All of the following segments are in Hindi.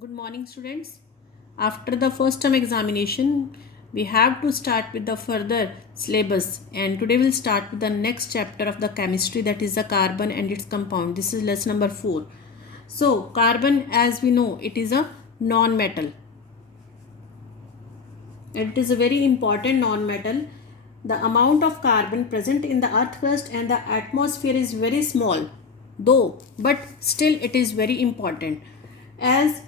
Good morning, students. After the first term examination, we have to start with the further syllabus, and today we'll start with the next chapter of the chemistry, that is the carbon and its compound. This is lesson number 4. So, carbon, as we know, it is a non-metal. It is a very important non-metal. The amount of carbon present in the earth crust and the atmosphere is very small, though, but still it is very important, as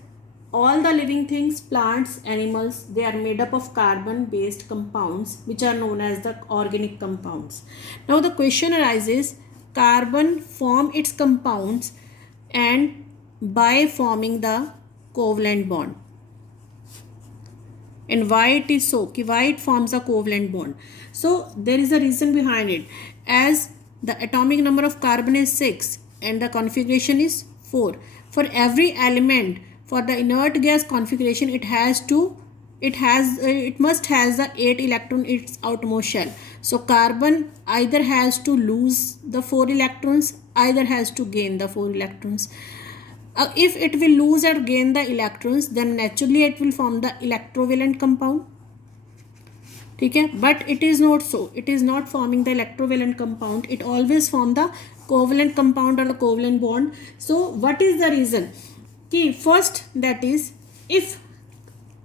all the living things, plants, animals, they are made up of carbon based compounds which are known as the organic compounds. Now the question arises, carbon form its compounds and by forming the covalent bond. And why it is so, why it forms a covalent bond? So there is a reason behind it, as the atomic number of carbon is 6 and the configuration is 4. For every element, for the inert gas configuration, it must has the 8 electron in its outermost shell. So carbon either has to lose the 4 electrons, either has to gain the 4 electrons. If it will lose or gain the electrons, then naturally it will form the electrovalent compound. ठीक है, but it is not so. It is not forming the electrovalent compound. It always form the covalent compound or the covalent bond. So what is the reason? कि first, that is, if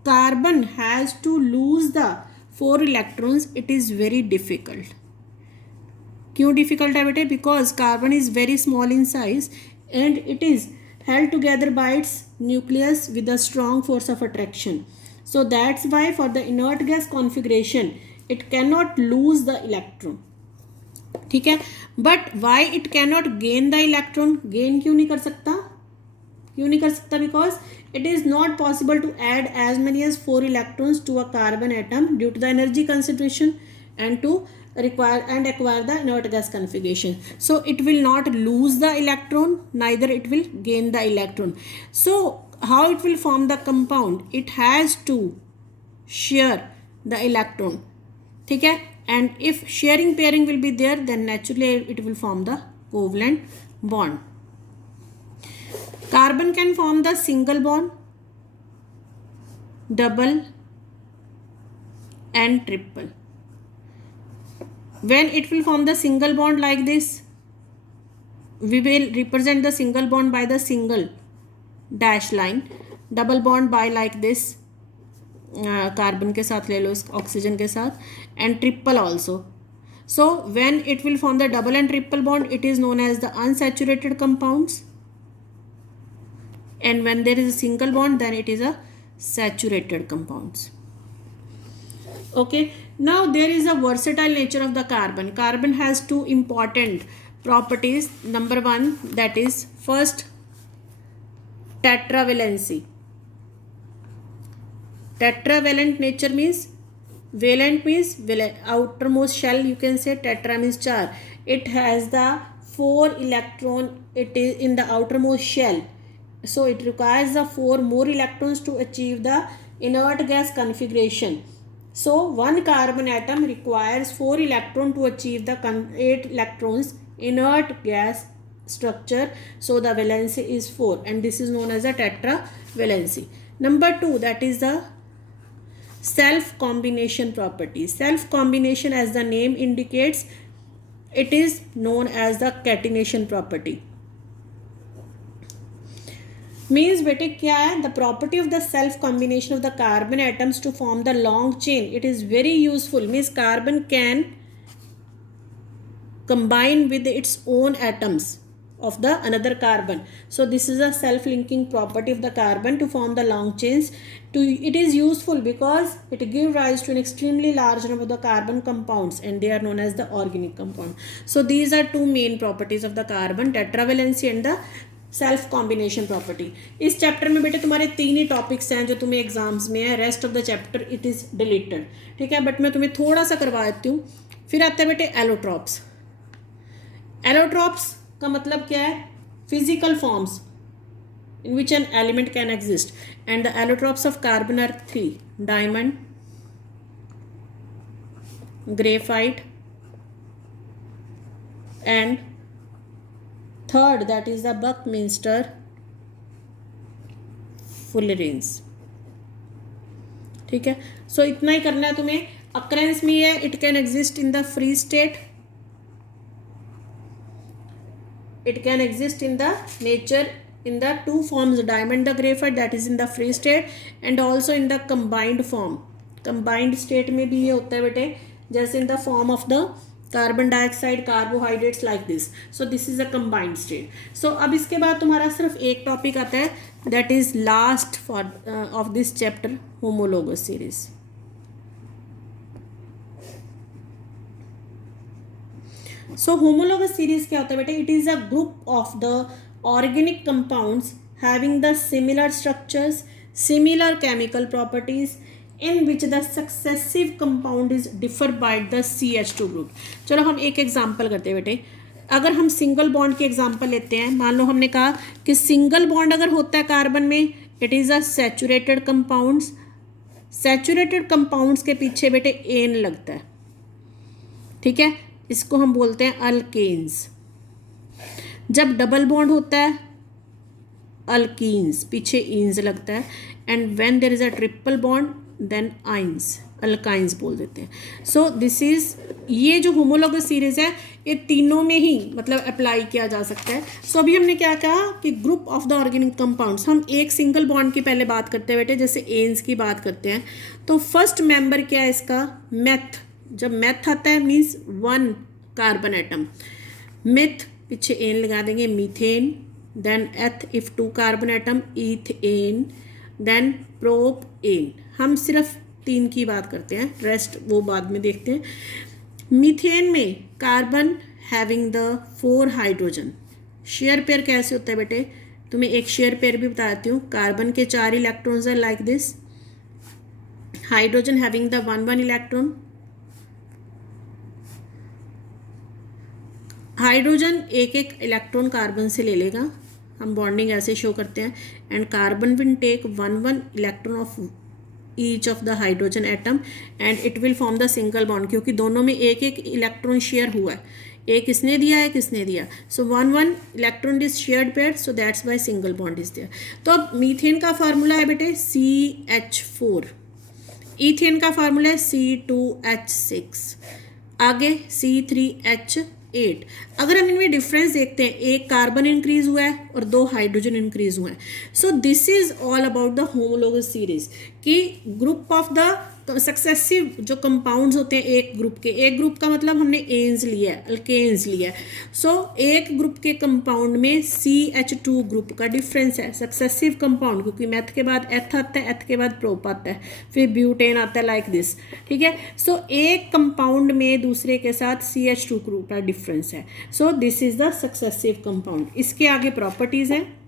carbon has to lose the 4 electrons, it is very difficult. क्यों difficult है बेटे? Because carbon is very small in size and it is held together by its nucleus with a strong force of attraction. So that's why for the inert gas configuration it cannot lose the electron. ठीक है, but why it cannot gain the electron? gain क्यों नहीं कर सकता? क्यों नहीं कर सकता? Because it is not possible to add as many as 4 electrons to a carbon atom due to the energy concentration and to acquire the inert gas configuration. So it will not lose the electron, neither it will gain the electron. So how it will form the compound? It has to share the electron. ठीक है, and if sharing pairing will be there, then naturally it will form the covalent bond. Carbon can form the single bond, double and triple. When it will form the single bond like this, we will represent the single bond by the single dash line, double bond by like this, carbon के साथ ले लो, ऑक्सीजन के साथ, and triple also. So when it will form the double and triple bond, it is known as the unsaturated compounds, and when there is a single bond, then it is a saturated compounds. Okay, now there is a versatile nature of the carbon. Carbon has two important properties. Number one, that is first, tetravalency. Tetravalent nature means, valent means outermost shell, you can say. Tetra means 4. It has the 4 electron, it is in the outermost shell, so it requires the 4 more electrons to achieve the inert gas configuration. So one carbon atom requires 4 electrons to achieve the 8 electrons inert gas structure. So the valency is 4, and this is known as a tetravalency. Number 2, that is the self combination property. Self combination, as the name indicates, it is known as the catenation property. Means बेटे क्या है? The property of the self combination of the carbon atoms to form the long chain, it is very useful. Means carbon can combine with its own atoms of the another carbon. So this is a self linking property of the carbon to form the long chains. It is useful because it gives rise to an extremely large number of the carbon compounds, and they are known as the organic compound. So these are two main properties of the carbon, tetravalency and the self combination property. इस चैप्टर में बेटे तुम्हारे 3 ही टॉपिक्स हैं जो तुम्हें एग्जाम्स में है. Rest of the chapter it is deleted. ठीक है, बट मैं तुम्हें थोड़ा सा करवा देती हूँ. फिर आते हैं बेटे एलोट्रॉप्स. एलोट्रॉप्स का मतलब क्या है? Physical forms in which an element can exist, and the allotropes of carbon are 3: diamond, graphite, and third, that is the Buckminster फुलरेंस। ठीक है, सो इतना ही करना है तुम्हें। अक्रेंस में है it can exist in the free state, it can exist in the nature in the two forms, diamond the graphite that is in the free state and also in the combined form। combined state में भी ये होता है बेटे, जैसे in the form of the carbon dioxide, carbohydrates like this, so this is a combined state। so अब इसके बाद तुम्हारा सिर्फ एक टॉपिक आता है, that is last for of this chapter, homologous series। so homologous series क्या होता है बेटे, it is a group of the organic compounds having the similar structures, similar chemical properties in which the successive compound is differ by the CH2 group। चलो हम एक एग्जांपल करते हैं बेटे। अगर हम सिंगल बॉन्ड के एग्जांपल लेते हैं, मान लो हमने कहा कि सिंगल बॉन्ड अगर होता है कार्बन में, it is a saturated compounds. Saturated compounds के पीछे बेटे एन लगता है, ठीक है, इसको हम बोलते हैं अल्केन्स। जब डबल बॉन्ड होता है अल्कीन्स, पीछे इन्स लगता है। And when there is a triple bond then ynes, alkynes बोल देते हैं। सो दिस इज, ये जो होमोलॉगस सीरीज है ये तीनों में ही मतलब अप्लाई किया जा सकता है। सो अभी हमने क्या कहा कि group of the organic compounds, हम एक सिंगल बॉन्ड की पहले बात करते हैं बेटे, जैसे एन्स की बात करते हैं। तो फर्स्ट मेंबर क्या है इसका, मेथ। जब मेथ आता है means one carbon atom, meth पीछे एन लगा देंगे, methane, then eth if two carbon atom, ethane, then propane. हम सिर्फ 3 की बात करते हैं, रेस्ट वो बाद में देखते हैं। मीथेन में carbon having the 4 hydrogen. Share pair कैसे होता है बेटे, तुम्हें एक शेयर पेयर भी बताती हूँ। कार्बन के 4 इलेक्ट्रॉन्स है like this, hydrogen having the 1 electron. Hydrogen एक एक इलेक्ट्रॉन कार्बन से ले लेगा, हम बॉन्डिंग ऐसे शो करते हैं। And carbon will take 1 electron of each of the hydrogen atom and it will form the single bond, क्योंकि दोनों में एक एक इलेक्ट्रॉन शेयर हुआ है, एक इसने दिया है, किसने दिया। So 1 electron is shared pair, so that's why single bond is there. तो अब मीथेन का फार्मूला है बेटे CH4, ईथेन का फार्मूला है C2H6, आगे C3H8। अगर हम इनमें डिफरेंस देखते हैं, एक कार्बन इंक्रीज हुआ है और 2 हाइड्रोजन इंक्रीज हुए हैं। So this is all about the homologous series, कि ग्रुप ऑफ द सक्सेसिव जो कंपाउंड्स होते हैं एक ग्रुप के, एक ग्रुप का मतलब हमने एन्स लिया है, अल्केन्स लिया है। सो एक ग्रुप के कंपाउंड में CH2 ग्रुप का डिफरेंस है, सक्सेसिव कंपाउंड, क्योंकि मैथ के बाद एथ आता है, एथ के बाद प्रोप आता है, फिर ब्यूटेन आता है लाइक दिस, ठीक है। सो एक कंपाउंड में दूसरे के साथ CH2 ग्रुप का डिफरेंस है। So this is the successive compound. इसके आगे प्रॉपर्टीज़ हैं,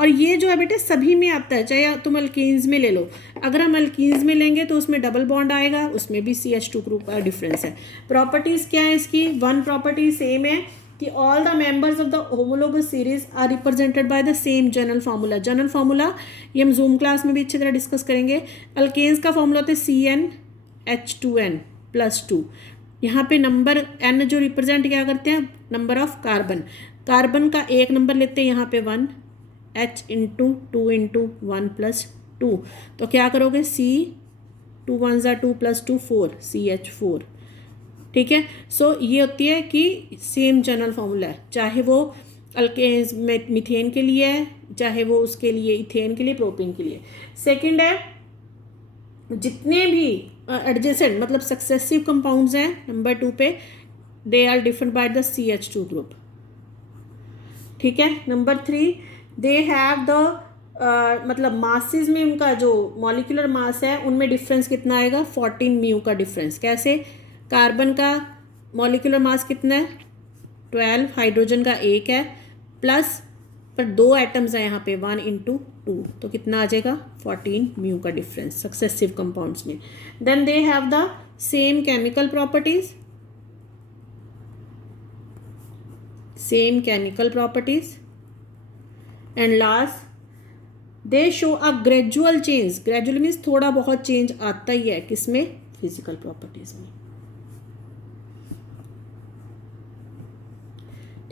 और ये जो है बेटे सभी में आता है, चाहे तुम अल्कीन्स में ले लो। अगर हम अल्कीन्स में लेंगे तो उसमें डबल बॉन्ड आएगा, उसमें भी CH2 ग्रुप का डिफरेंस है। प्रॉपर्टीज़ क्या है इसकी, 1 प्रॉपर्टी सेम है कि all the members of the homologous series are represented by the same general formula. General formula ये हम जूम क्लास में भी अच्छी तरह डिस्कस करेंगे। अल्केन्स का फार्मूला होता है CnH2n+2। यहाँ पे नंबर n जो रिप्रेजेंट क्या करते हैं, नंबर ऑफ कार्बन। कार्बन का एक नंबर लेते हैं यहाँ पे 1, H इंटू 2 इंटू 1 + 2, तो क्या करोगे C 2 1 + 2 + 2 4 CH4, ठीक है। सो ये होती है कि सेम जनरल फार्मूला है, चाहे वो अल्केन्स में मीथेन के लिए है, चाहे वो उसके लिए इथेन के लिए, प्रोपेन के लिए। सेकंड है, जितने भी एडजेसेंट मतलब सक्सेसिव कंपाउंड्स हैं नंबर 2 पे, they are different by the CH2 group, ठीक है। नंबर 3, दे हैव द मतलब मासेस में उनका जो मॉलिक्यूलर मास है उनमें डिफरेंस कितना आएगा, 14 म्यू का डिफरेंस। कैसे, कार्बन का मॉलिक्यूलर मास कितना है 12, हाइड्रोजन का 1 है, प्लस पर 2 एटम्स हैं यहाँ पे 1 × 2, तो कितना आ जाएगा 14 म्यू का डिफरेंस सक्सेसिव कंपाउंड्स में। Then they have the same chemical properties, same chemical properties, and last they show a gradual change. Gradual means थोड़ा बहुत चेंज आता ही है, किसमें, फिजिकल प्रॉपर्टीज में,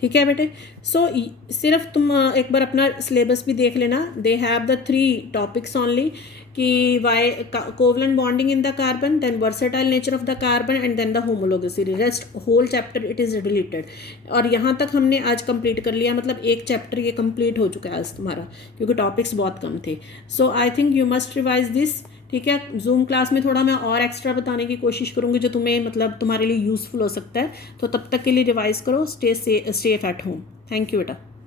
ठीक है बेटे। सो सिर्फ तुम एक बार अपना सिलेबस भी देख लेना। They have the 3 topics only कि why covalent bonding in the carbon, then versatile nature of the carbon and then the homologacity. Rest whole chapter it is deleted. और यहाँ तक हमने आज कंप्लीट कर लिया, मतलब एक चैप्टर ये कंप्लीट हो चुका है आज तुम्हारा, क्योंकि टॉपिक्स बहुत कम थे। So I think you must revise this. ठीक है, जूम क्लास में थोड़ा मैं और एक्स्ट्रा बताने की कोशिश करूँगी जो तुम्हें मतलब तुम्हारे लिए यूज़फुल हो सकता है। तो तब तक के लिए रिवाइज करो। Stay safe at home. Thank you बेटा।